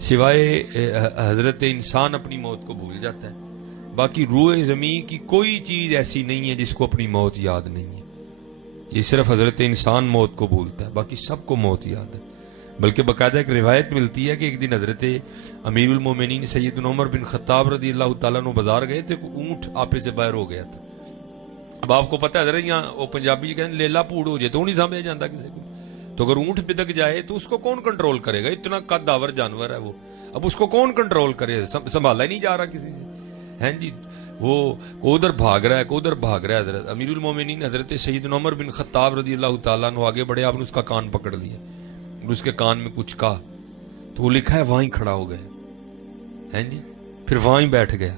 سوائے حضرت انسان اپنی موت کو بھول جاتا ہے، باقی روح زمین کی کوئی چیز ایسی نہیں ہے جس کو اپنی موت یاد نہیں ہے. یہ صرف حضرت انسان موت کو بھولتا ہے، باقی سب کو موت یاد ہے. بلکہ باقاعدہ ایک روایت ملتی ہے کہ ایک دن حضرت امیر المومنین سیدنا عمر بن خطاب رضی اللہ تعالیٰ عنہ بازار گئے تھے، اونٹ آپے سے باہر ہو گیا تھا. اب آپ کو پتہ ہے حضرت یہاں وہ پنجابی کہیں لیلا پھوڑ ہو جائے تو نہیں سمجھ جاتا کسی کو. تو اگر اونٹ بدک جائے تو اس کو کون کنٹرول کرے گا؟ اتنا قد آور جانور ہے وہ، اب اس کو کون کنٹرول کرے؟ سنبھالا ہی نہیں جا رہا کسی سے، ہیں جی. وہ ادھر بھاگ رہا ہے، کو ادھر بھاگ رہا ہے. حضرت امیر المومنین حضرت سیدنا عمر بن خطاب رضی اللہ تعالیٰ عنہ آگے بڑھے، آپ نے اس کا کان پکڑ لیا اور اس کے کان میں کچھ کہا تو وہ لکھا ہے وہیں کھڑا ہو گیا، ہیں جی. پھر وہیں بیٹھ گیا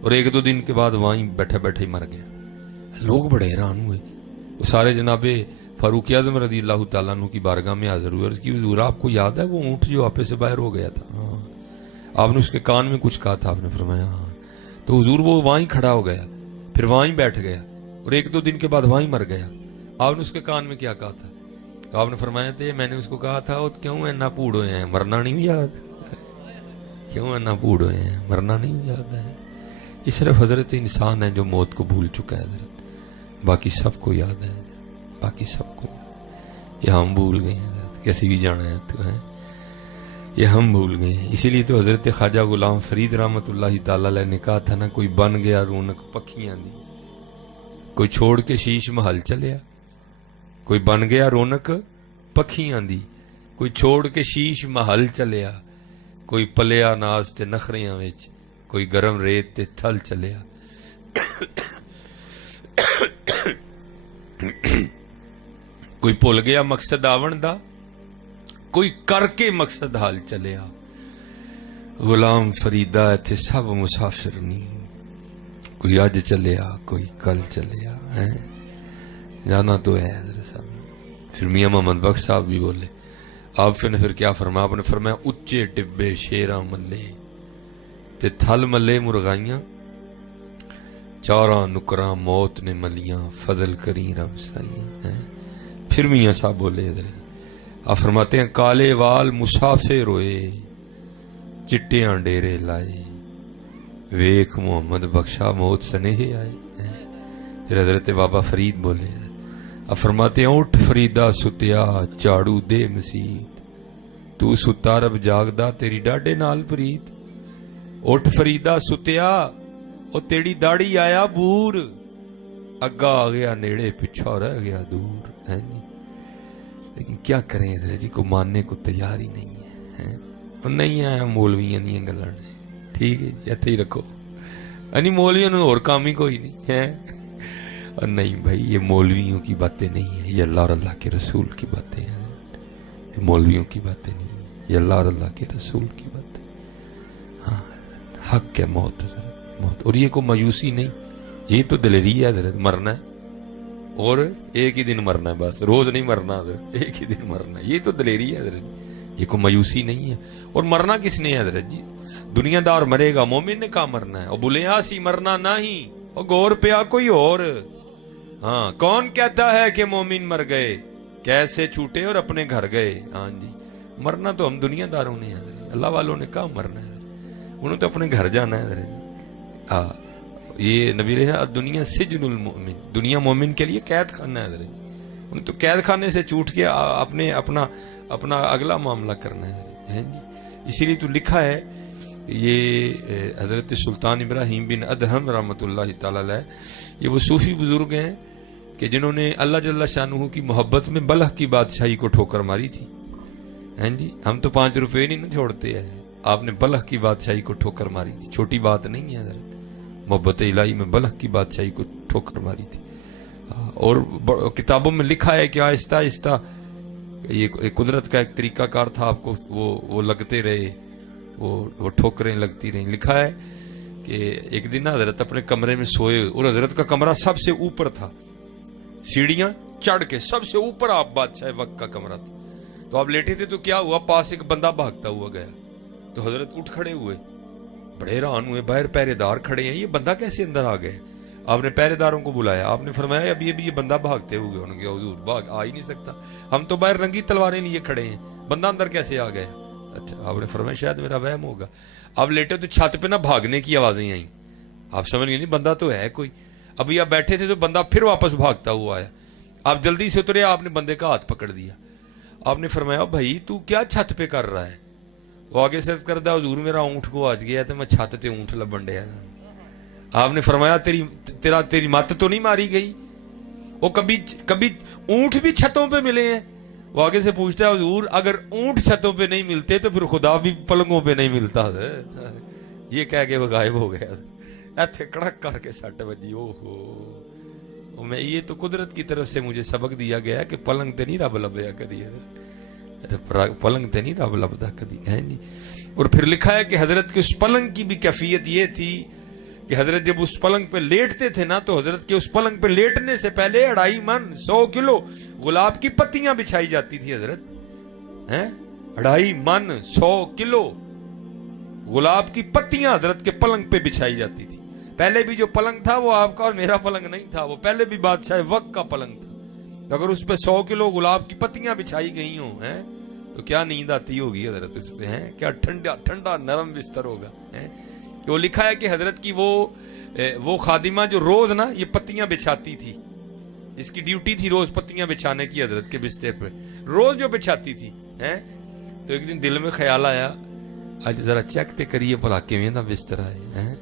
اور ایک دو دن کے بعد وہیں بیٹھے بیٹھے ہی مر گیا. لوگ بڑے حیران ہوئے. وہ سارے جناب فاروق اعظم رضی اللہ تعالیٰ عنہ کی بارگاہ میں حاضر ہوئے. عرض کی حضور آپ کو یاد ہے وہ اونٹ جو آپے سے باہر ہو گیا تھا؟ ہاں. آپ نے اس کے کان میں کچھ کہا تھا؟ آپ نے فرمایا ہاں. تو حضور وہ وہیں کھڑا ہو گیا، پھر وہیں بیٹھ گیا اور ایک دو دن کے بعد وہیں مر گیا. آپ نے اس کے کان میں کیا کہا تھا؟ تو آپ نے فرمایا تھے میں نے اس کو کہا تھا کیوں اینا پوڑ ہوئے ہیں، مرنا نہیں یاد؟ کیوں اینا پوڑ ہوئے ہیں، مرنا نہیں یاد ہے؟ یہ صرف حضرت انسان ہے جو موت کو بھول چکا ہے حضرت، باقی سب کو یاد ہے، باقی سب کو. یہ ہم بھول گئے ہیں حضرت، کیسی بھی جانا ہے تو ہے، یہ ہم بھول گئے ہیں. اسی لیے تو حضرت خواجہ غلام فرید رحمت اللہ تعالی علیہ نے کہا تھا نا، کوئی بن گیا رونق پکھیاں دی، کوئی چھوڑ کے شیش محل چلیا. کوئی بن گیا رونق پکھیاں دی، کوئی چھوڑ کے شیش محل چلیا. کوئی پلیا ناز تے نخریاں وچ، کوئی گرم ریت تے تھل چلیا. کوئی بھول گیا مقصد آون دا، کوئی کر کے مقصد حال چلیا. غلام فریدہ ایتھے سب مسافر نہیں، کوئی اج چلیا کوئی کل چلیا. جانا تو ہے حضرت صاحب. پھر میاں محمد بخش صاحب بھی بولے. آپ نے پھر کیا فرمایا؟ آپ نے فرمایا اچے ٹبے شیراں ملے تے تھل ملے مرغائیاں، چاراں نکراں موت نے ملیاں، فضل کری رب سائیاں. پھر میاں صاحب بولے حضرت، آپ فرماتے ہیں کالے وال مسافر ہوئے، چٹیاں ڈیرے لائے، ویکھ محمد بخشا موت سنیہ آئے. پھر حضرت بابا فرید بولے، آپ فرماتے ہیں اٹھ فریدہ ستیا چاڑو دے مسیت، تو ستا رب جاگدا تیری ڈاڈے نال پریت. اٹھ فریدہ ستیا او تیری داڑی آیا بور، اگا آ گیا نیڑے پچھا رہ گیا دور. ہے جی. لیکن کیا کریں حضرت جی، کو ماننے کو تیار ہی نہیں ہے. اور نہیں آیا مولویاں دیا گلاں، ٹھیک ہے جی ایتھے ہی رکھو. یعنی مولویوں نے اور کام ہی کوئی نہیں ہے. اور نہیں بھائی، یہ مولویوں کی باتیں نہیں ہیں، یہ اللہ اور اللہ کے رسول کی باتیں ہیں. یہ مولویوں کی باتیں نہیں ہیں، یہ اللہ اور اللہ کے رسول کی باتیں. ہاں حق ہے موت حضرت، موت. اور یہ کوئی مایوسی نہیں، یہ تو دلیری ہے حضرت. مرنا ہے اور ایک ہی دن مرنا ہے، بس روز نہیں مرنا حضرت، ایک ہی دن مرنا ہے. یہ تو دلیری ہے حضرت، یہ کوئی مایوسی نہیں ہے. اور مرنا کس نے ہے حضرت جی؟ دنیا دار مرے گا، مومن نے کہا مرنا ہے. اور بلیا سی مرنا نہیں، اور گور پیا کوئی اور. ہاں کون کہتا ہے کہ مومن مر گئے، کیسے چھوٹے اور اپنے گھر گئے. ہاں جی مرنا تو ہم دنیا داروں نے ہے، اللہ والوں نے کہا مرنا ہے، انہوں تو اپنے گھر جانا ہے حضرت. ہاں یہ نبی رہا دنیا سجن المؤمن، دنیا مومن کے لیے قید خانہ ہے حضرت. انہیں تو قید خانے سے چھوٹ کے اپنے اپنا اگلا معاملہ کرنا ہے. اسی لیے تو لکھا ہے یہ حضرت سلطان ابراہیم بن ادہم رحمۃ اللہ تعالی علیہ، یہ وہ صوفی بزرگ ہیں کہ جنہوں نے اللہ جل شانہ کی محبت میں بلخ کی بادشاہی کو ٹھوکر ماری تھی. ہیں جی ہم تو 5 روپے نہیں چھوڑتے ہیں، آپ نے بلخ کی بادشاہی کو ٹھوکر ماری تھی. چھوٹی بات نہیں ہے حضرت، محبت الہی میں بلخ کی بادشاہی کو ٹھوکر ماری تھی. اور کتابوں میں لکھا ہے کہ آہستہ آہستہ یہ قدرت کا ایک طریقہ کار تھا، آپ کو وہ لگتے رہے، وہ ٹھوکریں لگتی رہیں. لکھا ہے کہ ایک دن حضرت اپنے کمرے میں سوئے اور حضرت کا کمرہ سب سے اوپر تھا، سیڑھیاں چڑھ کے سب سے اوپر آپ بادشاہ وقت کا کمرہ تھا. تو آپ لیٹے تھے تو کیا ہوا، پاس ایک بندہ بھاگتا ہوا گیا. تو حضرت اٹھ کھڑے ہوئے، بڑے حیران ہوئے، باہر پہرے دار کھڑے ہیں، یہ بندہ کیسے اندر آ گئے؟ آپ نے پہرے داروں کو بلایا، آپ نے فرمایا ابھی یہ بندہ بھاگتے ہوئے. انہوں نے کہا حضور بھاگ آ ہی نہیں سکتا، ہم تو باہر رنگی تلواریں لیے کھڑے ہیں، بندہ اندر کیسے آ گیا؟ اچھا آپ نے فرمایا شاید میرا وہم ہوگا. اب لیٹے تو چھت پہ نا بھاگنے کی آوازیں آئیں. آپ سمجھ گئے نہیں بندہ تو ہے کوئی. ابھی آپ بیٹھے تھے تو بندہ پھر واپس بھاگتا ہوا آیا. آپ جلدی سے اترے, آپ نے بندے کا ہاتھ پکڑ دیا. آپ نے فرمایا بھائی تو کیا چھت پہ کر رہا ہے؟ وہ آگے سے کردہ حضور میرا اونٹ کو آج گیا تو میں چھت تے اونٹ لبن ڈیا. آپ نے فرمایا تیری مت تو نہیں ماری گئی؟ وہ کبھی اونٹ بھی چھتوں پہ ملے ہیں؟ وہ آگے سے پوچھتا ہے حضور اگر اونٹ چھتوں پہ نہیں ملتے تو پھر خدا بھی پلنگوں پہ نہیں ملتا. یہ کہہ کے وہ غائب ہو گیا. ایتھے کڑک کر کے سٹ بجی. اوہو میں یہ تو قدرت کی طرف سے مجھے سبق دیا گیا کہ پلنگ تے نہیں رب لبیا کدی, پلنگ تے نہیں رب لبدا کدی ہے نہیں. اور پھر لکھا ہے کہ حضرت کے اس پلنگ کی بھی کیفیت یہ تھی کہ حضرت جب اس پلنگ پہ لیٹتے تھے نا تو حضرت کے اس پلنگ پہ لیٹنے سے پہلے 2.5 من 100 کلو گلاب کی پتیاں بچھائی جاتی تھی حضرت. 2.5 من 100 کلو گلاب کی پتیاں حضرت کے پلنگ پہ بچھائی جاتی تھی. پہلے بھی جو پلنگ تھا وہ آپ کا اور میرا پلنگ نہیں تھا, وہ پہلے بھی بادشاہ وقت کا پلنگ تھا. اگر اس پہ 100 کلو گلاب کی پتیاں بچھائی گئی ہوں تو کیا نیند آتی ہوگی حضرت اس پہ, کیا ٹھنڈا نرم بستر ہوگا. وہ لکھا ہے کہ حضرت کی وہ خادمہ جو روز نا یہ پتیاں بچھاتی تھی, اس کی ڈیوٹی تھی روز پتیاں بچھانے کی حضرت کے بستر پہ, روز جو بچھاتی تھی. تو ایک دن دل میں خیال آیا آج ذرا چیک تے کریے بھلا کیویں دا بستر ہے,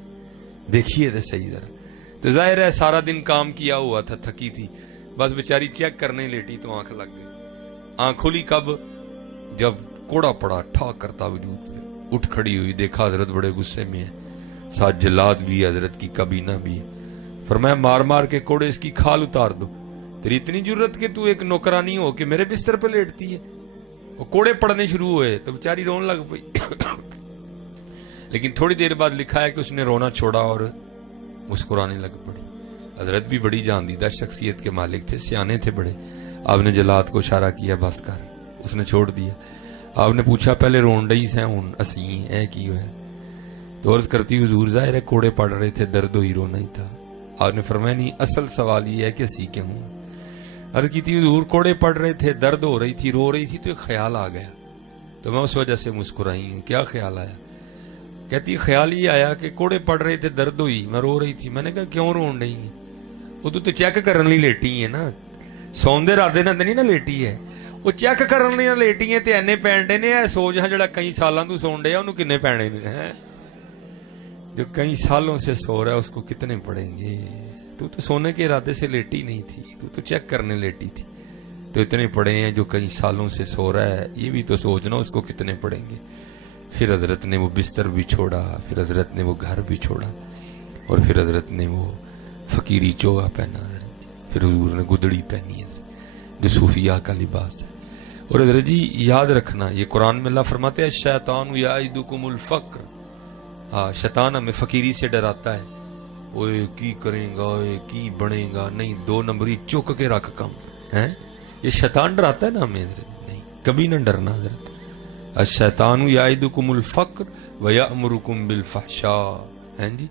دیکھیے تے صحیح ذرا. تو ظاہر ہے سارا دن کام کیا ہوا تھا, تھکی تھی, بس بیچاری چیک کرنے لیٹی تو آنکھ لگ گئی. آنکھ کھلی کب؟ جب کوڑا پڑا ٹھاک کرتا وجود پہ اٹھ کھڑی ہوئی, دیکھا حضرت بڑے غصے میں ہے, ساتھ جلاد بھی حضرت کی کابینہ بھی. فرمایا مار مار کے کوڑے اس کی کھال اتار دو, تیری اتنی جرت کہ تو ایک نوکرانی ہو کہ میرے بستر پہ لیٹتی ہے. وہ کوڑے پڑنے شروع ہوئے تو بیچاری رون لگ پئی. لیکن تھوڑی دیر بعد لکھا ہے کہ اس نے رونا چھوڑا اور مسکرانے لگ پڑی. حضرت بھی بڑی جاندیدہ شخصیت کے مالک تھے, سیانے تھے بڑے. آپ نے جلاد کو اشارہ کیا بس کر, اس نے چھوڑ دیا. آپ نے پوچھا پہلے رون ڈئی سے ہوں اسی ہے کی ہوئے؟ تو عرض کرتی حضور ظاہر ہے کوڑے پڑ رہے تھے, درد ہی رونا ہی تھا. آپ نے فرمایا نہیں اصل سوال یہ ہے کہ اسی کے ہوں. عرض کی تھی حضور کوڑے پڑ رہے تھے, درد ہو رہی تھی, رو رہی تھی, تو ایک خیال آ گیا تو میں اس وجہ سے مسکرائی ہوں. کیا خیال آیا؟ کہتی خیال یہ آیا کہ کوڑے پڑ رہے تھے, درد ہوئی, میں رو رہی تھی. میں نے کہا کیوں رون رہی ہیں؟ وہ تو چیک کرنے لی لیٹی ہے نا, سوندے رادے نہ نہیں نا لیٹی ہے, وہ چیک کرنے لی لیٹی ہے. تے اینے پینڈے نے سوچ ہاں جڑا کئی سالاں تو سون ڈیا انہوں کنے پینے نے, جو کئی سالوں سے سو رہا ہے اس کو کتنے پڑیں گے. تو سونے کے ارادے سے لیٹی نہیں تھی, تو چیک کرنے لیٹی تھی. تو اتنے پڑے ہیں جو کئی سالوں سے سو رہا ہے, یہ بھی تو سوچنا اس کو کتنے پڑیں گے. پھر حضرت نے وہ بستر بھی چھوڑا, پھر حضرت نے وہ گھر بھی چھوڑا, اور پھر حضرت نے وہ فقیری چوگا پہنا, پھر حضور نے گدڑی پہنی ہے جو صوفیاء کا لباس ہے. اور حضرت جی یاد رکھنا, یہ قرآن میں اللہ فرماتے ہیں شیطان یعدکم الفقر, شیطان ہمیں فقیری سے ڈراتا ہے. اوے کی کریں گا, کی بنے گا, نہیں 2 نمبری چک کے رکھ کم ہے. یہ شیطان ڈراتا ہے نا ہمیں, نہیں کبھی نہ ڈرنا حضرت. الشیطان یعدکم الفقر ویأمرکم بالفحشاء, ہیں جی,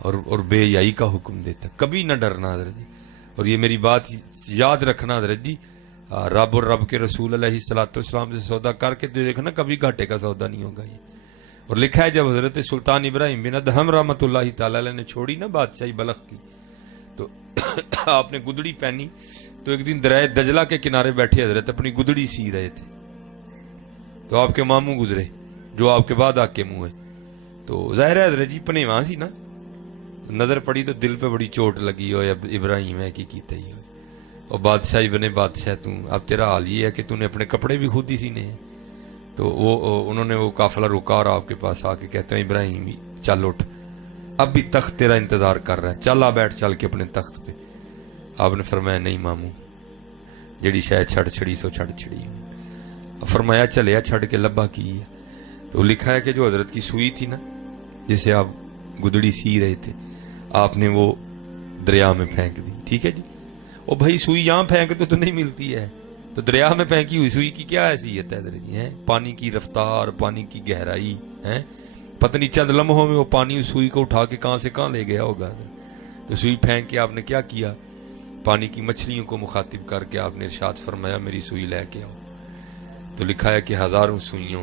اور بے حیائی کا حکم دیتا, کبھی نہ ڈرنا حضرت جی. اور یہ میری بات یاد رکھنا حضرت جی, رب اور رب کے رسول علیہ الصلوۃ والسلام سے سودا کر کے دیکھنا, کبھی گھاٹے کا سودا نہیں ہوگا یہ. اور لکھا ہے جب حضرت سلطان ابراہیم بن ادہم رحمۃ اللہ تعالی علیہ نے چھوڑی نا بادشاہی بلخ کی, تو آپ نے گدڑی پہنی. تو ایک دن دریائے دجلہ کے کنارے بیٹھے حضرت اپنی گدڑی سی رہے تھے, تو آپ کے ماموں گزرے جو آپ کے بعد آ کے منہ ہے. تو ظاہر ہے حضرت جی پنیواں سی نا, نظر پڑی تو دل پہ بڑی چوٹ لگی ہو, ابراہیم ہے کی کیتا ہی ہو, اور بادشاہی بنے بادشاہ تم, اب تیرا حال یہ ہے کہ تم نے اپنے کپڑے بھی خود ہی سینے ہیں. تو انہوں نے وہ قافلہ رکا اور آپ کے پاس آ کے کہتے ہیں ابراہیم چل اٹھ, اب بھی تخت تیرا انتظار کر رہا ہے, چل آ بیٹھ چل کے اپنے تخت پہ. آپ نے فرمایا نہیں ماموں, جڑی شاید چھڑ چھڑی سو چھڑ چھڑی. فرمایا چلیا چھڑ کے لبا کی ہے. تو لکھا ہے کہ جو حضرت کی سوئی تھی نا جسے آپ گدڑی سی رہے تھے, آپ نے وہ دریا میں پھینک دی. ٹھیک ہے جی, وہ بھائی سوئی یہاں پھینک تو نہیں ملتی ہے, تو دریا میں پھینکی ہوئی سوئی کی کیا حیثیت ہے حضرت جی, پانی کی رفتار, پانی کی گہرائی ہے, پتہ نہیں چند لمحوں میں وہ پانی اس سوئی کو اٹھا کے کہاں سے کہاں لے گیا ہوگا. تو سوئی پھینک کے آپ نے کیا کیا, پانی کی مچھلیوں کو مخاطب کر کے آپ نے ارشاد فرمایا میری سوئی لے کے آؤ. تو لکھا ہے کہ ہزاروں سوئیوں,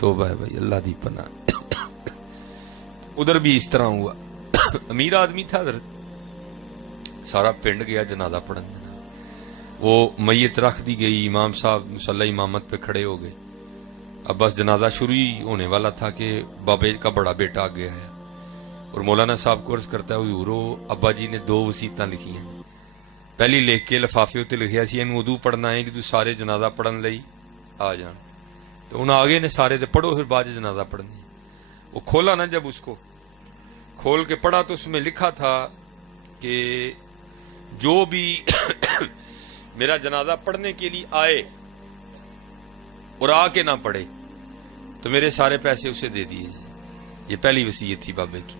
توبہ ہے بھائی، اللہ دی پناہ۔ ادھر بھی اس طرح ہوا، امیر آدمی تھا حضرت، سارا پنڈ گیا جنازہ پڑھنے، وہ میت رکھ دی گئی، امام صاحب مصلی امامت پہ کھڑے ہو گئے، اب بس جنازہ شروع ہی ہونے والا تھا کہ بابے کا بڑا بیٹا آ گیا ہے، اور مولانا صاحب کو عرض کرتا ہے حضور ابا جی نے 2 وصیتاں لکھی ہیں، پہلی لکھ کے لفافے اتنے لکھیا سی اینو ادو پڑھنا ہے کہ تو سارے جنازہ پڑھن لئی آ جان، تو انہوں آگے نے سارے دے پڑھو پھر بعد جنازہ پڑھنی۔ وہ کھولا نا، جب اس کو کھول کے پڑھا تو اس میں لکھا تھا کہ جو بھی میرا جنازہ پڑھنے کے لیے آئے اور آ کے نہ پڑھے تو میرے سارے پیسے اسے دے دیے جائیں۔ یہ پہلی وصیت تھی بابے کی۔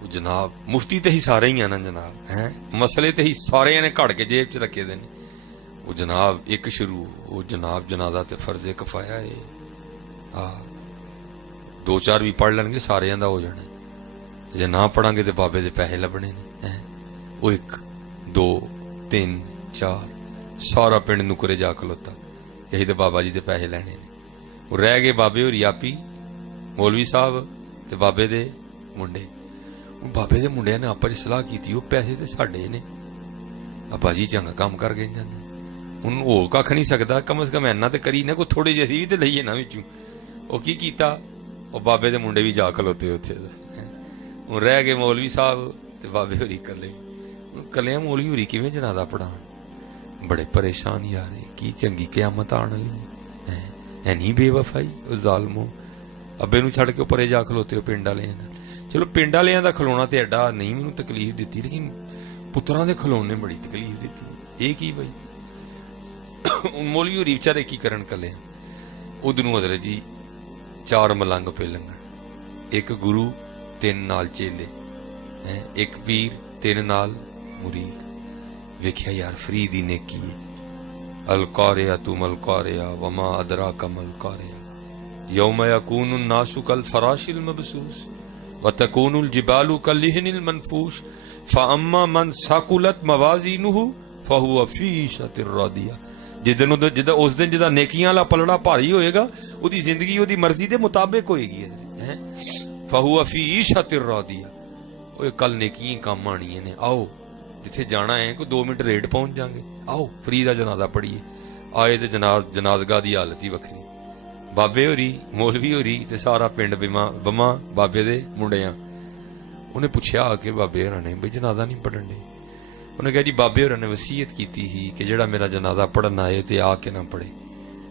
وہ جناب مفتی تے ہی سارے ہی ہیں نا جناب، ہیں مسئلے تے ہی سارے نے کھڑ کے جیب چ رکھے دے نے۔ وہ جناب ایک شروع، وہ جناب جنازہ تے فرض کفایہ ہے، 2-4 بھی پڑھ لیں گے سارے دا ہو جانا، جے نہ پڑھیں گے تو بابے دے پیسے لبنے نے۔ وہ 1 2 3 4 سارا پنڈ نکرے جا کھلوتا، یہی تو بابا جی دے پیسے لینے نے۔ وہ رہ گئے بابے اور یاپی مولوی صاحب تے بابے دے منڈے۔ بابے دے منڈے نے آپس سلاح کی تھی، وہ پیسے تے ساڈے نے، ابا جی چنگا کام کر گئے جانے، ہوں ہو کھ نہیں سکتا، کم از کم اینا تے کری نہ کوئی تھوڑے جیسی بھی تے لئیے نا وچوں۔ وہ کی کیتا، وہ بابے دے منڈے بھی جا کھلوتے اتنے، ہوں رہ گئے مولوی صاحب تے بابے ہوری کلے۔ کلیاں مولوی ہوری کیویں جنازہ پڑھان، بڑے پریشان یار، کی چنگی قیامت آن والی ہے نہیں بے وفائی ظالمو، ابے نو چھڑ کے پرے جا کھلوتے ہو پنڈ والے۔ چلو پنڈ والے دا کھلونا تے ایڈا نہیں مینوں تکلیف دیتی، لیکن پتراں دے کھلونے بڑی تکلیف دیتی۔ یہ کی بھائی، مولوی ہوری بچارے کی کرن کلے، ادھروں حضرت جی 4 ملنگ پہ لنگن، 1 گرو 3 نال چیلے، 1 پیر 3 نال مرید۔ ویکھیا یار فرید ہی نیکی ہے۔ القارعۃ ما القارعۃ وما ادراک ما القارعۃ یوم یکون الناس کالفراش المبثوث وتکون الجبال کالعہن المنفوش فاما من ثقلت موازینہ فہو فی عیشۃ راضیہ۔ جدن اس دن جدا نیکیاں والا پلڑا بھاری ہوئے گا، وہی زندگی وہی مرضی دے مطابق ہوئے گی، فہو فی عیشۃ راضیہ۔ وہ کل نیکیاں کام آنی نے، آؤ جتھے جانا ہے کوئی 2 منٹ ریٹ پہنچ جائیں گے، آؤ فری دا جنازہ پڑھیے۔ آئے تے جنازگاہ دی حالت ہی وکھری، بابے ہوری مولوی ہوری تے سارا پنڈ بما بابے دے منڈیاں۔ انہیں پوچھا آ کے بابے ہوراں نے بھئی جنازہ نہیں پڑھن دے؟ انہیں کہا جی بابے ہوراں نے وصیت کیتی ہی کہ جڑا میرا جنازہ پڑھن آئے تے آ کے نہ پڑھے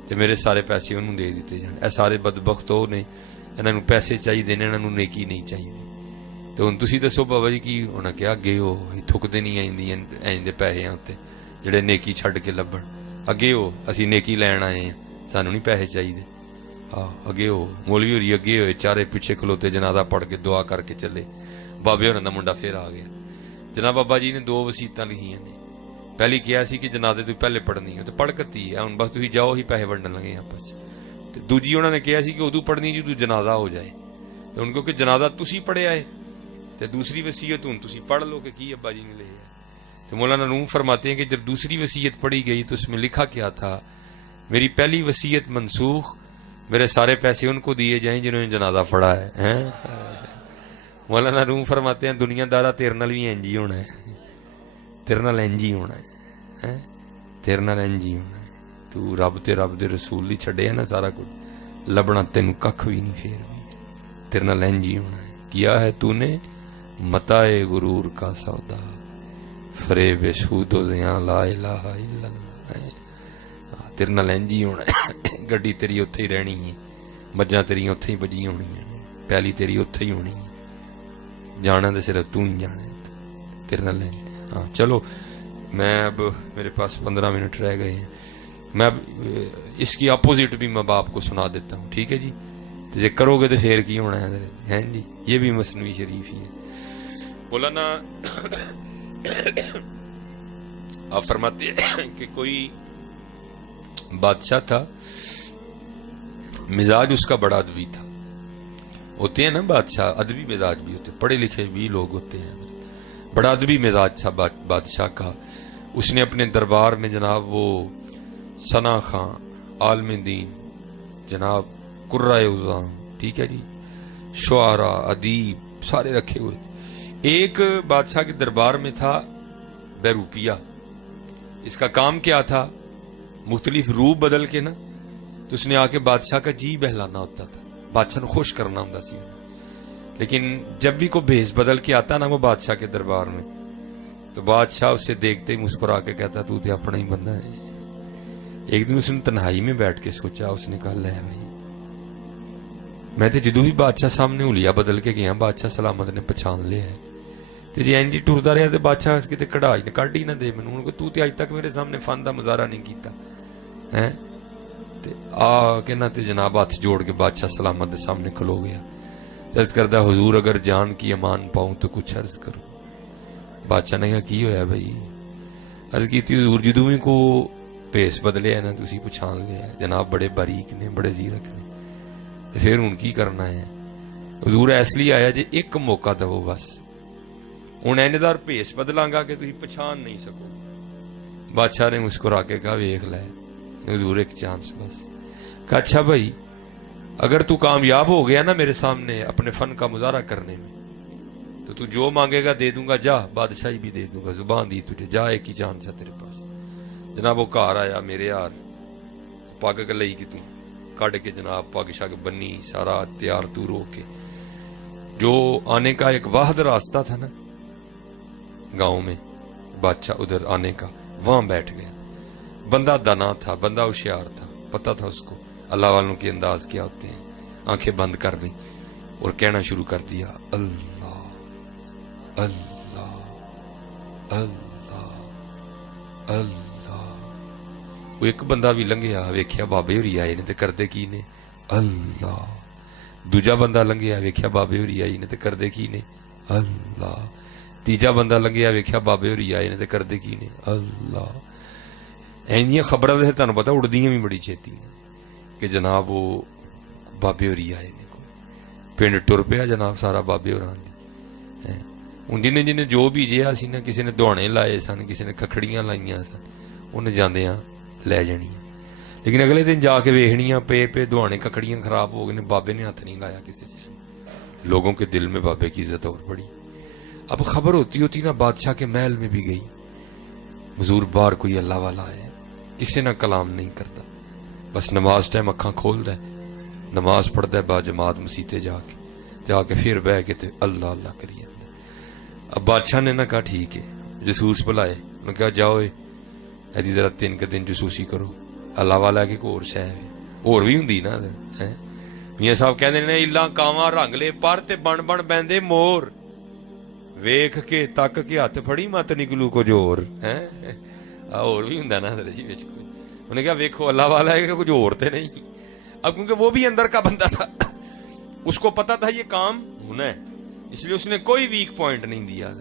تے میرے سارے پیسے انہوں دے دیتے جان۔ اے سارے بدبخت ہو نے، انہاں نوں پیسے چاہیے نے، انہاں نوں نیکی نہیں چاہیے۔ تو ہن تسی دسو بابا جی کی انہاں کہا اگے ہو، تھکدے نہیں آئیں دے پیسے تے جڑے نیکی چھڈ کے لبن، اگے ہو اسی نیکی لین آئے ہیں، سانوں نہیں پیسے چاہیے۔ اگے ہو، مولوی ہوری اگے ہوئے، چارے پیچھے کھلوتے جنازہ پڑھ کے دعا کر کے چلے۔ بابے ہوراں دا منڈا پھر آ گیا، جناب بابا جی نے 2 وصیتاں لکھیاں نے، پہلی کیا سی کہ جنازے تو پہلے پڑھنی ہے تو پڑھ کتی ہے، ہن بس تسی جاؤ ہی پیسے ونڈن لگے آپس۔ تے دوجی انہوں نے کیا سی کہ ادو پڑھنی جی تو جنازہ ہو جائے، تو ان کو کہ جنازہ تسی پڑھے آئے تے دوسری وصیت ہن تسی پڑھ لو کہ کی ابا جی نے لے ہے۔ تو مولانا روم فرماتے ہیں کہ جب دوسری وصیت پڑھی گئی تو اس میں لکھا کیا تھا، میری پہلی وصیت منسوخ، میرے سارے پیسے ان کو دیے جائیں جنہوں نے جنازہ پڑھا ہے۔ مولانا روم فرماتے ہیں دنیا دارا تیرے نال بھی انج ہی ہونا ہے، تیرے نال انج ہی ہونا ہے، تیرے نال انج ہی ہونا ہے۔ تو رب تے رب دے رسول ہی چھڈے ہے نا، سارا کچھ لبنا تینوں ککھ بھی نہیں، پھر بھی تیرے نال انج ہی ہونا ہے۔ کیا ہے تو نے متاع غرور کا سودا، فریب سود و زیاں لا الہ الا اللہ۔ تیرے نال انج ہی ہونا ہے، گڈی تیری اتھے ہی رہنی ہے، مجھاں تیری اتھے ہی بجی ہونی ہیں، پیلی تیری اتھے ہی ہونی ہے، جانا تو صرف تو ہی جانا ہے تیرے نال۔ ہاں چلو، میں اب میرے پاس 15 منٹ رہ گئے ہیں، میں اب اس کی اپوزٹ بھی میں باپ کو سنا دیتا ہوں، ٹھیک ہے جی؟ تو جے کرو گے تو پھر کی ہونا ہے جی؟ یہ بھی مثنوی شریف ہی ہے۔ مولانا آپ فرماتے ہیں کہ کوئی بادشاہ تھا، مزاج اس کا بڑا ادبی تھا۔ ہوتے ہیں نا بادشاہ ادبی مزاج بھی ہوتے، پڑھے لکھے بھی لوگ ہوتے ہیں، بڑا ادبی مزاج تھا بادشاہ کا۔ اس نے اپنے دربار میں جناب وہ ثنا خان عالم دین، جناب قرائے عظام، ٹھیک ہے جی، شعراء، ادیب سارے رکھے ہوئے تھے۔ ایک بادشاہ کے دربار میں تھا بیروپیہ، اس کا کام کیا تھا، مختلف روپ بدل کے نا تو اس نے آ کے بادشاہ کا جی بہلانا ہوتا تھا، بادشاہ کو خوش کرنا ہوتا سی، لیکن جب بھی کوئی بھیس بدل کے آتا نا وہ بادشاہ کے دربار میں تو بادشاہ اسے دیکھتے ہی مسکرا کے کہتا تو تے اپنا ہی بندہ ہے۔ ایک دن اس نے تنہائی میں بیٹھ کے سوچا، اس نے کہا لے بھائی میں تے جدوں بھی بادشاہ سامنے ہولیا بدل کے گیا بادشاہ سلامت نے پہچان لیا ہے، تے جی اینجی ٹردا رہا تے بادشاہ کتے کڑھائی نے کڈ ہی نہ دے مینوں کہ تو تے اج تک میرے سامنے فن دا مظاہرہ نہیں کیتا ہے۔ تے آ کے نہ تے جناب ہاتھ جوڑ کے بادشاہ سلامت دے سامنے کھلو گیا، عرض کردہ حضور اگر جان کی امان پاؤں تو کچھ عرض کرو۔ بادشاہ نے کہا کی ہویا بھائی؟ عرض کی تھی حضور جدوں بھی کو پیس بدلے ہے نا تسی پچھان لیا ہے، جناب بڑے باریک نے، بڑے زیرک نے، تو پھر ہن کی کرنا ہے؟ حضور اس لیے آیا جی ایک موقع دو بس، ہن ایندار پیس بدلاں گا کہ تسی پچھان نہیں سکو۔ بادشاہ نے مسکرا کے کہا ویکھ لے حضور ایک چانس بس۔ کہا اچھا بھائی اگر تو کامیاب ہو گیا نا میرے سامنے اپنے فن کا مظاہرہ کرنے میں تو تو جو مانگے گا دے دوں گا، جا بادشاہی بھی دے دوں گا، زبان دی تجھے، جا ایک ہی چانس ہے تیرے پاس۔ جناب وہ گھر آیا میرے یار، پگ لئی کہ تو کڈ کے جناب پگ شگ بنی، سارا تیار تور ہو کے جو آنے کا ایک واحد راستہ تھا نا گاؤں میں بادشاہ ادھر آنے کا، وہاں بیٹھ گیا۔ بندہ دانا تھا، بندہ ہوشیار تھا، پتہ تھا اس کو اللہ والوں کے انداز کیا ہوتے ہیں۔ آنکھیں بند کر لی اور کہنا شروع کر دیا اللہ اللہ اللہ اللہ۔ وہ ایک بندہ بھی لنگیا، ویکھیا بابے ہوری آئے نے تے کردے کی نے اللہ۔ دوجا بندہ لنگیا، ویکھیا بابے ہوری آئی نے تے کردے کی نے اللہ۔ تیجا بندہ لنگیا، ویکھیا بابے ہوری آئے نے تے کردے کی نے اللہ۔ اینیاں خبراں تے تانوں پتہ اڑدیاں بھی بڑی چھیتی کہ جناب وہ بابے ہوری آئے نے، پنڈ ٹر پیا جناب سارا بابے ہوراں نے۔ ہن جنہیں جنہیں جو بھی جیا سی نا، کسی نے دوہانے لائے سن، کسی نے ککھڑیاں لائیاں سن، انہیں جاندیاں لے جانیاں، لیکن اگلے دن جا کے ویکھنیاں پے دوہانے ککڑیاں خراب ہو گئے، بابے نے ہاتھ نہیں لایا کسی سے۔ لوگوں کے دل میں بابے کی عزت اور بڑی۔ اب خبر ہوتی ہوتی نا بادشاہ کے محل میں بھی گئی، حضور باہر کوئی اللہ والا ہے، کسی نہ کلام نہیں کرتا، بس نماز ٹائم اکھاں کھولدا ہے، نماز پڑھتا ہے با جماعت مسیتے جا کے پھر بہ کے تے اللہ اللہ کری جاندا۔ اب بادشاہ نے نہ کہا ٹھیک ہے، جسوس بلائے، انہوں نے کہا جاؤ ایدی ذرا 3 دن جسوسی کرو، اللہ والا کہ کوئی اور شے ہے اور بھی ہوندی نا۔ میاں صاحب کہندے نے الا کاواں رنگ لے پر تے بن بن بیندے مور، ویکھ کے تک کے ہاتھ پھڑی مت نکلو کچھ اور ہے، اور بھی ہوندا نا جی وچ کوئی۔ انہوں نے کہا ویکھو اللہ والا ہے کہ کچھ اور تے نہیں۔ اب کیونکہ وہ بھی اندر کا بندہ تھا، اس کو پتا تھا یہ کام ہونا ہے، اس لیے اس نے کوئی ویک پوائنٹ نہیں دیا۔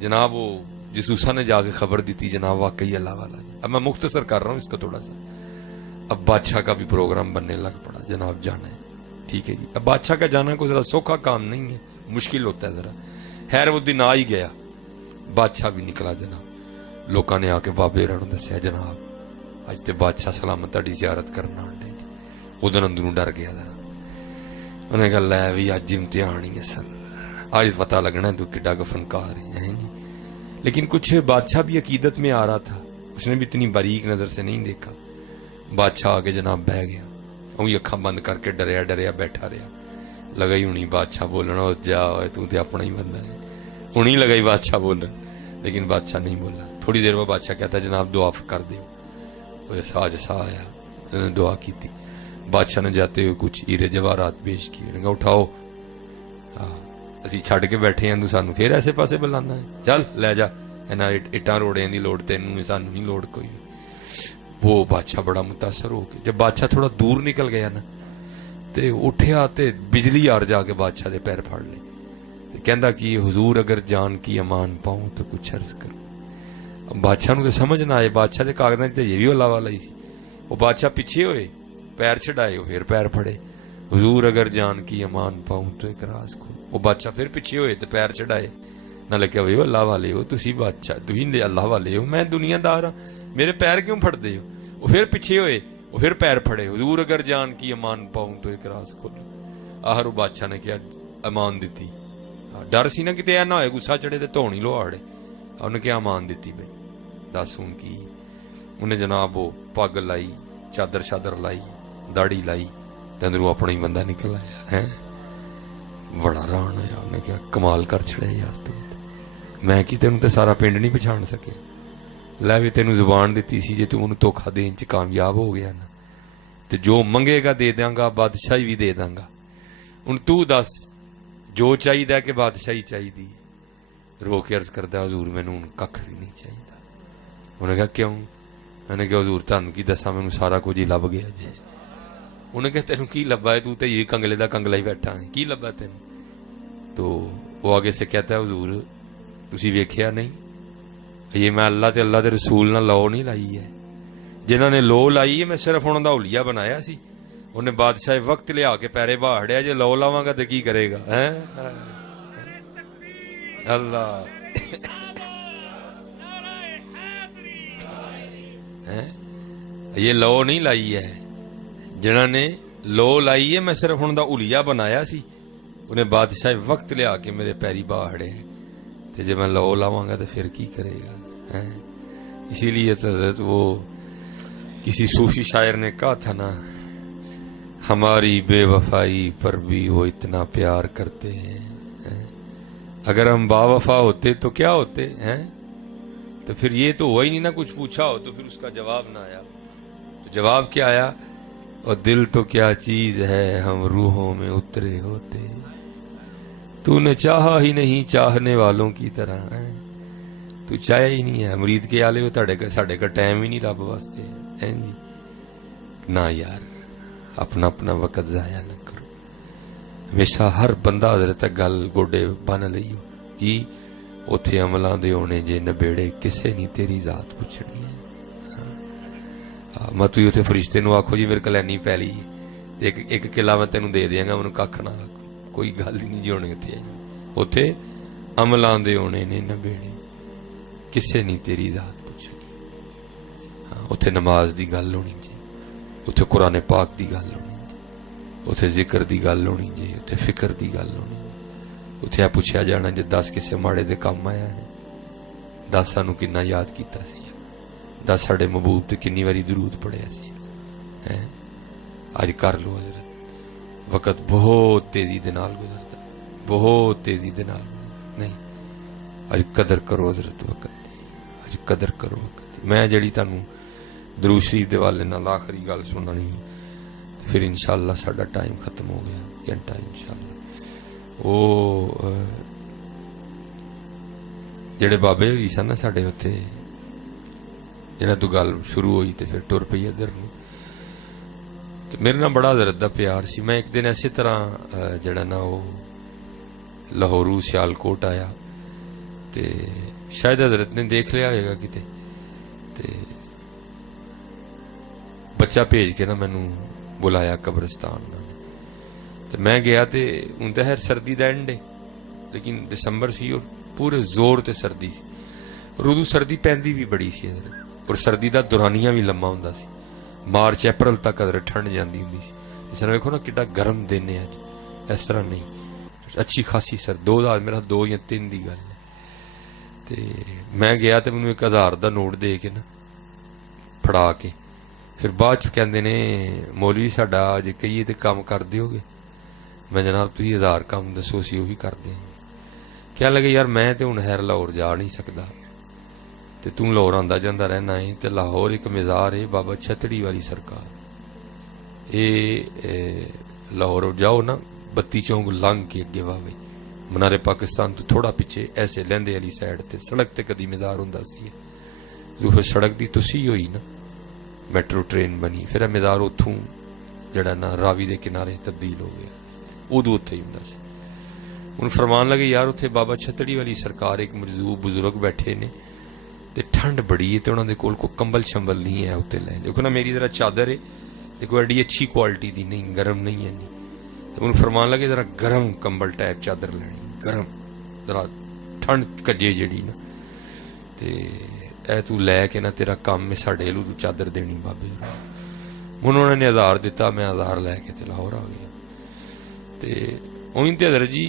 جناب وہ جسوسا نے جا کے خبر دی تھی جناب واقعی اللہ والا ہے۔ اب میں مختصر کر رہا ہوں اس کا تھوڑا سا۔ اب بادشاہ کا بھی پروگرام بننے لگ پڑا، جناب جانا ہے، ٹھیک ہے جی۔ اب بادشاہ کا جانا کوئی ذرا سوکھا کام نہیں ہے، مشکل ہوتا ہے ذرا۔ خیر وہ دن آ ہی گیا، بادشاہ بھی نکلا جناب۔ لوکاں نے آ کے بابے ہوراں نوں دسیا جناب اج تے بادشاہ سلامت تہاڈی زیارت کرنا آنڈے۔ ادھر اندروں ڈر گیا ذرا، انہیں کہا لے بھی اج امتحان ہی ہے سر، آج پتہ لگنا تو کڈا کا فنکار ہے جی۔ لیکن کچھ بادشاہ بھی عقیدت میں آ رہا تھا، اس نے بھی اتنی باریک نظر سے نہیں دیکھا۔ بادشاہ آگے جناب بہ گیا، وہی اکھاں بند کر کے ڈریا ڈریا بیٹھا رہا۔ لگائی ہونی بادشاہ بولنا جا تو تے اپنا ہی بندہ ہے، ہونی لگائی بادشاہ بولنا، لیکن بادشاہ نہیں بولا۔ تھوڑی دیر بعد بادشاہ کہتا جناب دعا کر دیو۔ وہ ساج سا آیا، انہوں نے دعا کی تھی۔ بادشاہ نے جاتے ہوئے کچھ ہیرے جواہرات پیش کیے، انہوں نے کہا اٹھاؤ، اسی چھڑ کے بیٹھے ہیں تو سانو پھر ایسے پاسے بلانا ہے، چل لے جا، اٹاں روڑیاں دی لوڑ تینوں، سانو نہیں لوڑ کوئی۔ وہ بادشاہ بڑا متاثر ہو کے، جب بادشاہ تھوڑا دور نکل گیا نا تے اٹھیا تے بجلی آر جا کے بادشاہ دے پیر پھاڑ لے تے کہندا کہ حضور اگر جان کی امان پاؤں تو کچھ عرض کرو۔ بادشاہ نو تے سمجھ نہ آئے، بادشاہ دے کاغذاں تے یہ بھی اللہ والا ہی سی۔ وہ بادشاہ پیچھے ہوئے، پیر چڑھائے، وہ پھر پیر پھڑے، حضور اگر جان کی امان پاؤں تو ایک راز کھول۔ وہ بادشاہ پھر پیچھے ہوئے تے پیر چڑھائے، نہ لگیا ہوئے اللہ والے ہو تسی، بادشاہ تھی اللہ والے ہو، میں دنیا دار ہاں، میرے پیر کیوں پھڑ دے ہو؟ وہ پھر پیچھے ہوئے، وہ پھر پیر پھڑے, حضور اگر جان کی امان پاؤں تو ایک راز کھولو. آخر وہ بادشاہ نے کیا امان دیتی. ڈر سی نا کتے نہ ہوئے گسا چڑھے تو دھونی لو آڑے. انہیں کیا امان دیتی بھائی دس ہوں کی. انہیں جناب وہ پگ لائی, چادر شادر لائی, داڑھی لائی, اندروں اپنا ہی بندہ نکل آیا ہے. بڑا ران ہوا. انہیں کیا کمال کر چھڑے یار تو میں کی تینوں تے سارا پنڈ نہیں پچھان سکے. لے بھی تینوں زبان دیتی سی, جے تو انہوں دھوکھا دین چ کامیاب ہو گیا نا تے جو منگے گا دے دیاں گا, بادشاہی بھی دے داں گا. ہن تو دس جو چاہیے کہ بادشاہی چاہیے. رو کے عرض کردہ حضور مینوں ککھ بھی نہیں چاہیے. انہیں کہا کیوں؟ انہیں کہا حضور تانوں کی دساں مینوں سارا کچھ ہی لب گیا جی. انہیں کہا تینوں کی لبا ہے, تو تے یہ کنگلے دا کنگلا ہی بیٹھا ہے, کی لبا تینوں؟ تو وہ آگے سے کہتا ہے حضور تسی ویکھیا نہیں, یہ میں اللہ تے اللہ دے رسول نہ لو نہیں لائی ہے. جنہاں نے لو لائی ہے میں صرف انہاں دا حلیہ بنایا سی. انہیں بادشاہ وقت لیا کے پیرے باہڑیا, جے لو لاواں گا تے کی کرے گا اللہ. یہ لو نہیں لائی ہے, جنہاں نے لو لائی ہے میں صرف انہاں دا حلیہ بنایا سی. انہیں بادشاہ وقت لیا کے میرے پیری باہڑے, تے جے میں لو لاواں گا تو پھر کی کرے گا. اسی لیے حضرت وہ کسی صوفی شاعر نے کہا تھا نا, ہماری بے وفائی پر بھی وہ اتنا پیار کرتے ہیں. اگر ہم با وفا ہوتے تو کیا ہوتے ہیں, تو پھر یہ تو ہوا ہی نہیں نا. کچھ پوچھا ہو تو پھر اس کا جواب نہ آیا. تو جواب کیا آیا, اور دل تو کیا چیز ہے ہم روحوں میں اترے ہوتے. تو نے چاہا ہی نہیں چاہنے والوں کی طرح, تو چاہیا ہی نہیں ہے. مرید کے آلے ہو ساڑھے کا ٹائم ہی نہیں رب واسطے جی. نہ یار اپنا اپنا وقت ضائع نہ کرو. ہمیشہ ہر بندہ حضرت گل گوڈے بن لئیو کی اوتھے عملاں دے ہونے جے نبیڑے کسے نہیں تیری ذات پوچھنی ہے. مت اوتھے فرشتے نو آکھو جی میرے کول اینی پیلی ایک قلعہ میں تینوں دے دیاں گا, منوں ککھ نہ آکھو. کوئی گل ہی نہیں جی ہونے اوتھے عملاں دے ہونے نے نبیڑے کسے نہیں تیری ذات پوچھنی. اوتھے نماز دی گل ہونی جی, اوتھے قرآن پاک دی گل ہونی جی, اوتھے ذکر دی گل ہونی جی, اوتھے فکر دی گل ہونی. اوتھے پوچھیا جانا جے 10 کسے ماڑے دے کام آیا ہے, 10 سانوں کنا یاد کیتا سی, 10 ساڑے محبوب تے کنی واری درود پڑھیا سی. اج کر لو حضرت, وقت بہت تیزی دے نال گزردا, بہت تیزی دے نال. نہیں اج قدر کرو حضرت وقت دی, اج قدر کرو وقت دی. میں جڑی تانوں درود شریف دے والے نال آخری گل سنانی, پھر انشاءاللہ ساڈا ٹائم ختم ہو گیا, گھنٹہ انشاءاللہ. وہ جڑے بابے ہوئی سن نا ساڈے اتنے, جنہاں تو گل شروع ہوئی تے پھر ٹر پئی ادھر نو. میرے نال بڑا حضرت دا پیار سی. میں ایک دن اسی طرح جڑا نا وہ لاہورو سیالکوٹ آیا, تے شاید حضرت نے دیکھ لیا ہوئے گا کتے, تے بچہ بھیج کے نا مینوں بلایا قبرستان. تے میں گیا تے ہن تے سردی دا اینڈ ہے, لیکن دسمبر سی اور پورے زور تے سردی سی. اور ادو سردی پیندی بھی بڑی سی حضرت, اور سردی دا دورانیہ بھی لمبا ہوندا سی. مارچ اپریل تک حضرت ٹھنڈ جاندی ہوندی سی. اس طرح ویکھو نا کڈا گرم دن ہے اج, اس طرح نہیں, اچھی خاصی سر 2000 میرا 2 یا 3 دی گل ہے. تے میں گیا تے مینوں 1000 دا نوٹ دے کے نا پھڑا کے, پھر بعد چ کہندے نے مولوی ساڈا جے کہیے تے کام کر دیو گے. میں جناب تسی 1000 کام دسو اسی وہی کر دیں. کہنے لگے یار میں تے ہن خیر لاہور جا نہیں سکدا, تے توں لاہور آندا جاندا رہنا ہے, تے لاہور ایک مزار ہے بابا چھتڑی والی سرکار. لاہور جاؤ نا 32 چونک لنگ کے اگے واوے منارے پاکستان تو تھوڑا پیچھے ایسے لیندے والی سائڈ تے سڑک تے کدی مزار ہوندا سی. جو پھر سڑک دی تسی ہوئی نا میٹرو ٹرین بنی, پھر مزار اتھوں جڑا نا راوی دے کنارے تبدیل ہو گیا, ادو اتھے ہی ہوندا سی. ہن فرمان لگے یار اتھے بابا چھتڑی والی سرکار ایک مرزوق بزرگ بیٹھے نے, تے ٹھنڈ بڑی ہے, تے انہاں دے کول کوئی کمبل شمبل نہیں ہے اتنے لے. دیکھو نا میری ذرا چادر ہے تے کوئی ایڈی اچھی کوالٹی دی نہیں, گرم نہیں ہے. انہوں فرمان لگے ذرا گرم کمبل ٹائپ چادر لینی, گرم ذرا ٹھنڈ کجے جڑی نا, تے اے تو لے کے نا تیرا کام میں ساڈے لو تو چادر دینی بابے. انہوں نے 1000 ਦਿੱਤਾ, ਮੈਂ 1000 ਲੈ ਕੇ ਤੇ ਲਾਹੌਰ ਆ ਗਿਆ. ਤੇ ਉਹੀ ਤੇ ਹਜ਼ਰਤ ਜੀ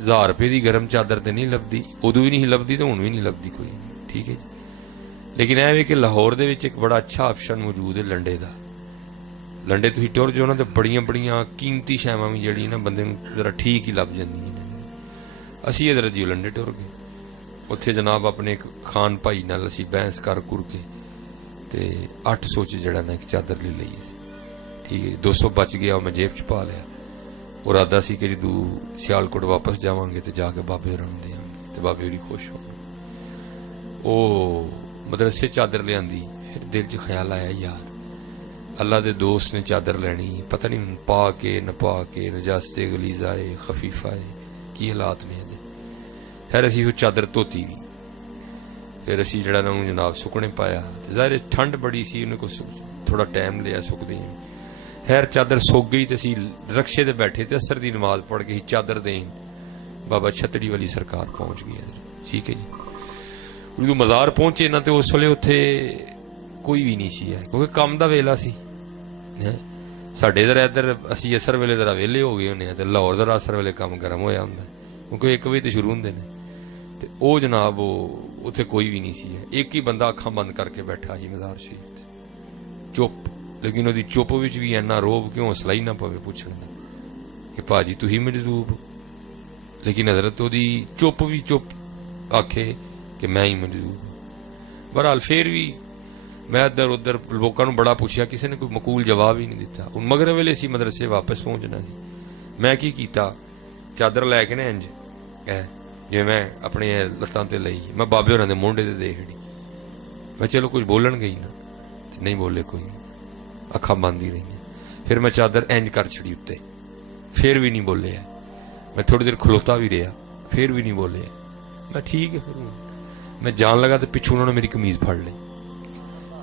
1000 ਰੁਪਏ ਦੀ ਗਰਮ ਚਾਦਰ ਤੇ ਨਹੀਂ ਲੱਭਦੀ, ਉਦੋਂ ਵੀ ਨਹੀਂ ਲੱਭਦੀ ਤੇ ਹੁਣ ਵੀ ਨਹੀਂ ਲੱਭਦੀ ਕੋਈ. ਠੀਕ ਹੈ ਜੀ. ਲੇਕਿਨ ਇਹ ਵੀ ਕਿ ਲਾਹੌਰ ਦੇ ਵਿੱਚ ਇੱਕ ਬੜਾ ਅੱਛਾ ਆਪਸ਼ਨ ਮੌਜੂਦ ਹੈ ਲੰਡੇ ਦਾ. ਲੰਡੇ ਤੁਸੀਂ ਟੁਰ ਜਾਓ ਨਾ ਤੇ ਬੜੀਆਂ ਬੜੀਆਂ ਕੀਮਤੀ ਸ਼ੈਵਾਂ ਵੀ ਜਿਹੜੀ ਨਾ ਬੰਦੇ ਨੂੰ ਜ਼ਰਾ ਠੀਕ ਹੀ ਲੱਭ ਜਾਂਦੀਆਂ ਨੇ. ਅਸੀਂ ਹਜ਼ਰਤ ਜੀ ਲੰਡੇ ਟੁਰ ਗਏ. ਉੱਥੇ ਜਨਾਬ ਆਪਣੇ ਇੱਕ ਖਾਨ ਭਾਈ ਨਾਲ ਅਸੀਂ ਬਹਿਸ ਕਰ ਕੁਰ ਕੇ ਤੇ 800 ਚ ਜਿਹੜਾ ਨਾ ਇੱਕ ਚਾਦਰ ਲੈ ਲਈ. ਠੀਕ ਹੈ ਜੀ. 200 ਬਚ ਗਿਆ, ਉਹ ਮੈਂ ਜੇਬ ਚ ਪਾ ਲਿਆ. ਉਹ ਇਰਾਦਾ ਸੀ ਕਿ ਜਦੋਂ ਸਿਆਲਕੋਟ ਵਾਪਸ ਜਾਵਾਂਗੇ ਤੇ ਜਾ ਕੇ ਬਾਬੇ ਹੋਰਾਂ ਨੂੰ ਦੇਵਾਂਗੇ ਤੇ ਬਾਬੇ ਹੋਰੀ ਖੁਸ਼ ਹੋਣ. ਉਹ ਮਦਰਸੇ ਚਾਦਰ ਲਿਆਂਦੀ. ਫਿਰ ਦਿਲ ਚ ਖਿਆਲ ਆਇਆ, ਯਾਰ اللہ دے دوست نے چادر لینی, پتہ نہیں پاک ہے نہ پاک ہے, نجاست غلیظہ ہے خفیفہ ہے, کی حالات نے. خیر اسی وہ چادر دھوتی بھی, پھر اسی جڑا نا جناب سکنے پایا. ظاہر ٹھنڈ بڑی سی, انہیں کو تھوڑا ٹائم لیا سکدے ہیں. خیر چادر سوک گئی تو اسی رکشے تے بیٹھے تے اثر دی نماز پڑھ کے چادر دیں بابا چھتڑی والی سرکار پہنچ گئی. ٹھیک ہے جی. جدوں مزار پہنچے نا تو اس ویلے اتنے کوئی بھی نہیں سی ہے, کیونکہ کام دا ویلا سی. ساڈے ادھر اسی اثر ویلے ذرا ویلے ہو گئے ہونے, لاہور ذرا اثر ویلے کام گرم ہویا ہوندا, کیونکہ 1 بجے تو شروع ہوندے نے. تے او جناب اتنے کوئی بھی نہیں سی ہے. ایک ہی بندہ اکھاں بند کر کے بیٹھا سی مزار شریف تے, چپ. لیکن وہ چپ وچ بھی اینا روب کہ حوصلہ ہی نہ پوے پوچھن دا کہ پاجی تسی مجذوب. لیکن حضرت دی چپ بھی چپ آکھے کہ میں ہی مجذوب. بہرحال پھر بھی میں ادھر ادھر لوگوں بڑا پوچھا, کسی نے کوئی مقبول جواب ہی نہیں دیتا. ہوں مغرب ویلے سی مدرسے واپس پہنچنا سی. میں کی کیتا, چادر لے کے نا انج جی میں اپنے لتاں تے لئی, میں بابے ہوراں دے مونڈے تے دے چھڑی. میں چلو کچھ بولن گئی نا, نہیں بولے کوئی, اکھاں بند ہی رہی. پھر میں چادر انج کر چھڑی اتنے, پھر بھی نہیں بولے. میں تھوڑی دیر کھلوتا بھی رہا, پھر بھی نہیں بولے. میں ٹھیک ہے. پھر میں جان لگا تو پچھوں انہوں نے میری قمیض پھڑ لی.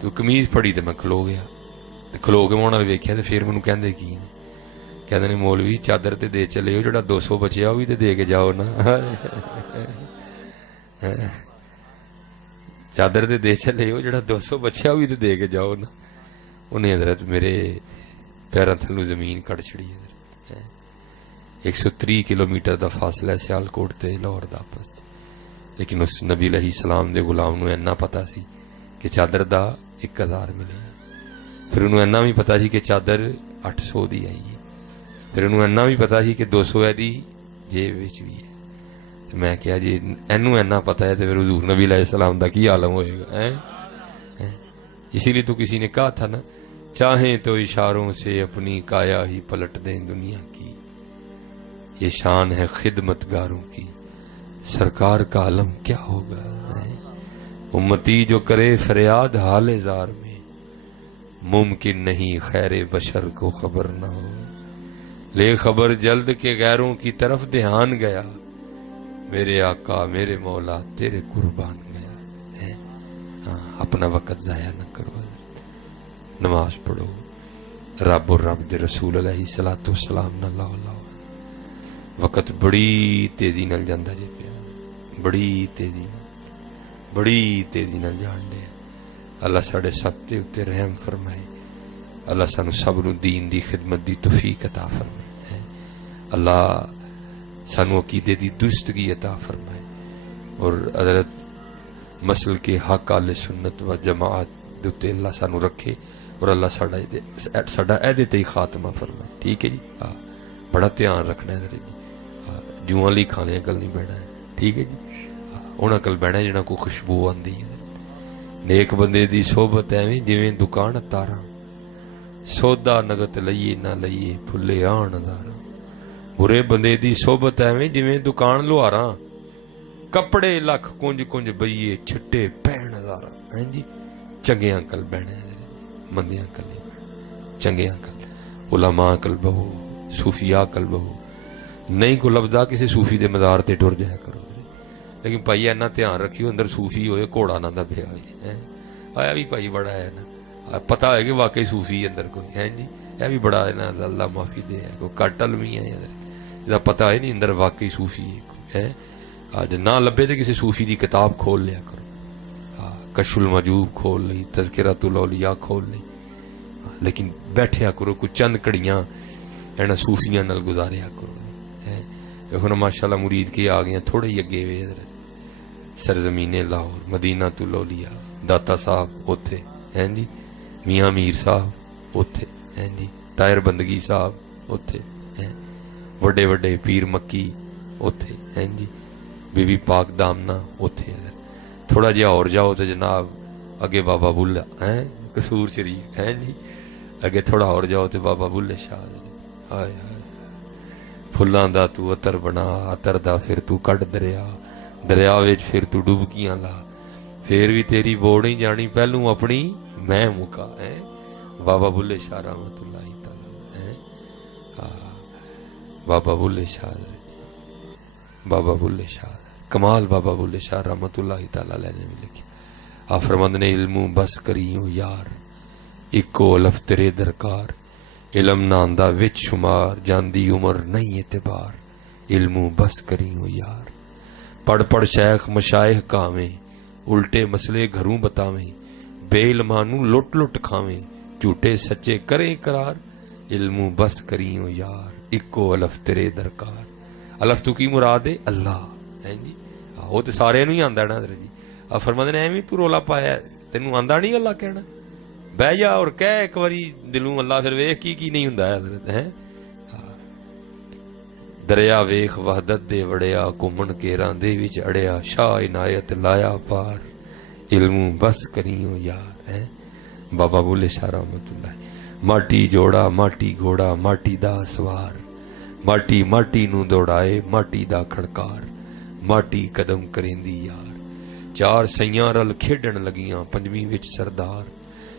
جو قمیض پھڑی تو میں کھلو گیا. کھلو کے میں انہوں نے ویکھیا تو پھر مینوں کہندے کی, کہندے نے مولوی چادر تے دے چلے ہو, جڑا 200 بچیا وہ بھی تے دے کے جاؤ نا. چادر تے دے چلے ہو, جڑا 200 بچیا وہ بھی تے دے کے جاؤ نا. انہیں حضرت میرے پیراں تھلوں زمین کٹ چھڑی. 130 کلومیٹر دا فاصلہ ہے سیالکوٹ تے لاہور دا آپس. لیکن اس نبی علیہ السلام دے غلام نو اینا پتا سی کہ چادر دا 1000 ملے. پھر انہوں اینا بھی پتا سی کہ چادر 800 دی آئی ہے. پھر انہوں اینا بھی پتا سی کہ 200 ہے دی جیب وچ بھی ہے. میں کہا جی اینوں اینا پتا ہے تو پھر حضور نبی علیہ السلام دا کی عالم ہوئے گا. اسی لیے تو کسی نے کہا تھا نا, چاہیں تو اشاروں سے اپنی کایا ہی پلٹ دیں دنیا کی, یہ شان ہے خدمت گاروں کی, سرکار کا عالم کیا ہوگا. امتی جو کرے فریاد حال زار میں, ممکن نہیں خیر بشر کو خبر نہ ہو. لے خبر جلد کے غیروں کی طرف دھیان گیا, میرے آقا میرے مولا تیرے قربان گیا. اپنا وقت ضائع نہ کرو, نماز پڑھو, رب اور رب دے رسول علیہ الصلوۃ والسلام نہ لاؤ. وقت بڑی تیزی نال جاندا جے پیا, بڑی تیزی نال جان دے. اللہ ساڈے سب تے اتے رحم فرمائے. اللہ سانو سب نو دین دی خدمت دی توفیق عطا فرمائے. اللہ سانو عقیدے دی درستگی عطا فرمائے, اور حضرت مسل کے حق اہل سنت و جماعت دے اتے اللہ سانو رکھے, اور اللہ ساڈا ایدے تے خاتمہ فرمائے. ٹھیک ہے جی. بڑا دھیان رکھنا ہے جی, جوان لی کھانے کل نہیں بہنا ہے. ٹھیک ہے جی. انہاں کل بہنا ہے جنہاں کو خوشبو آندی ہے. نیک بندے دی صحبت ایویں جویں دکان تاراں, سودا نگت لئیے نہ لئیے پھلے آن داراں. برے بندے دی صحبت ایویں جویں دکان لوہاراں, کپڑے لکھ کنج کنج بئیے چھٹے پہن ہزاراں. ہیں جی. چنگیاں کل بہنا ہے, مندیاں کل نہیں بہنا. چنگیاں کل علماء کل بہو, صوفیاء کل بہو. نہیں کو لبدا کسی صوفی دے مزار تے ٹر جایا کرو. لیکن بھائی اینا دھیان رکھیو اندر صوفی ہوئے گھوڑا نہ دبیا ہوئے. آیا بھی بھائی بڑا ہے نا, پتہ ہے کہ واقعی صوفی اندر کوئی ہے جی. یہ بھی بڑا ہے نا, اللہ معافی دے, کوئی کٹ علمی ہے جہاں پتہ ہے نہیں اندر واقعی صوفی ہے. آج نہ لبے تو کسی صوفی دی کتاب کھول لیا کرو. کشف المجوب کھول لی, تذکرۃ الاولیاء کھول لی, لیکن بیٹھیا کرو کوئی چند کڑیاں اینا صوفیاں نال گزاریا کرو ہن ماشاءاللہ مرید کے آ گئے تھوڑے ہی اگے وے سرزمین لاہور مدینہ تو لولیا داتا صاحب اوتھے ہیں جی میاں میر صاحب اوتھے ہیں جی طاہر بندگی صاحب اوتھے ہیں وڈے وڈے پیر مکی اوتھے ہیں جی بی بی پاک دامنا اوتھے تھوڑا جہا اور جاؤ تو جناب اگے بابا بلا ہیں قصور شریف ہیں جی اگے تھوڑا اور جاؤ تو بابا بلے شاہ ہائے ہائے پھلاں دا تو عطر بنا عطر دا پھر تو کڈ دریا دریا وچ پھر تو ڈبکیاں لا پھر بھی تیری بوڑ نہیں جانی پہلوں اپنی میں مکا ہے بابا بلے شاہ رحمت اللہ تعالی ہے بابا بلے شاہ بابا بلے شاہ کمال بابا بلے شاہ رحمت اللہ تعالی علیہ نے لکھی فرمند نے علموں بس کریوں یار اکو الف تیرے درکار علم ناندا وچ شمار جاندی عمر نہیں اعتبار علموں بس کریوں یار پڑھ پڑھ شیخ مشائخ کاویں الٹے مسئلے گھروں بتاویں بے علمانوں لٹ لٹ کھاویں جھوٹے سچے کریں قرار علموں بس کریوں یار اکو الف تیرے درکار الف تو کی مراد ہے اللہ ہے جی وہ تو سارے نوں ہی آندا نا حضرت جی فرماتے نے ایویں تو رولا پایا تینوں آندا نہیں اللہ کہنا بہ جا اور کہہ ایک واری دلوں اللہ پھر ویکھ کی نہیں ہوندا ہے حضرت ہے دریا ویکھ وحدت دے وڑیا گھومن کیراں دے وچ اڑیا شاہ عنایت لایا پار علموں بس کریوں یار ہے بابا بلے شاہ رحمت اللہ ماٹی جوڑا ماٹی گھوڑا ماٹی دا سوار ماٹی ماٹی نوں دوڑائے ماٹی دا کھڑکار ماٹی قدم کریندی یار چار سیاں رل کھیڈن لگیاں پنجویں وچ سردار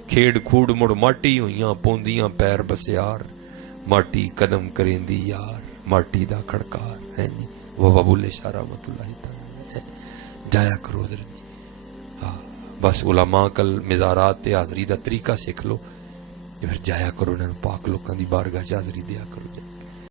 کھیڈ کھوڑ مڑ ماٹی ہوئیاں پوندیاں پیر بسیار ماٹی قدم کریندی یار ماٹی دا کھڑکار ہے نہیں وہ بابولے شاہ رحمت اللہ تعالی جایا کرو حضرت ہاں بس علماء کل مزارات تے حاضری دا طریقہ سیکھ لو پھر جایا کرو انہاں پاک لوکاں دی بارگاہ چ حاضری دیا کرو